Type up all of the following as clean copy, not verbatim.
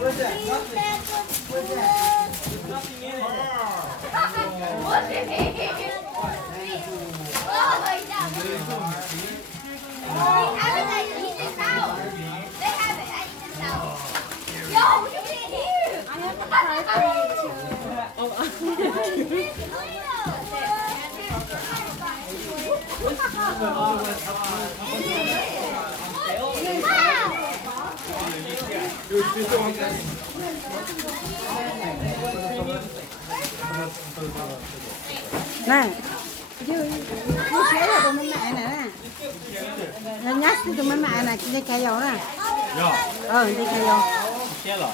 Where's that? Nothing. Where's that? There's nothing in it. Yo, you can't hear. I have a Này, nó xé là tụi mình mẹ nè. Nó nhắc tụi mình mẹ nè, chị cây dầu nè. Chị cây dầu. Xé rồi.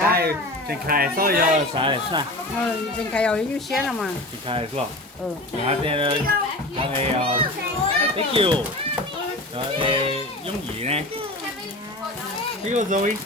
Đây, trình khai sau giờ xài là Trình cây dầu như xé là mà. trình khai rồi. Ừ. Đó thì này cái kiểu đó thì giống gì nè. Cái rồi.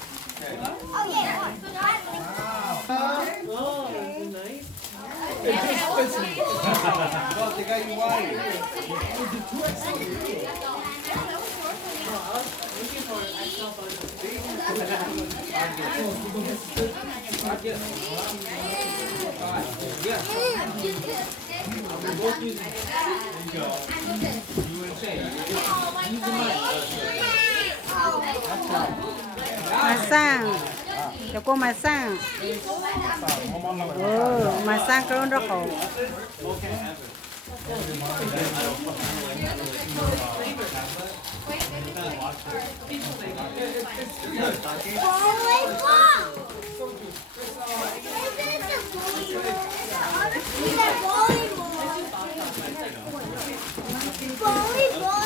Mà sang. Cho cô mà sang. Mà sang cái đó khổ. Volleyball.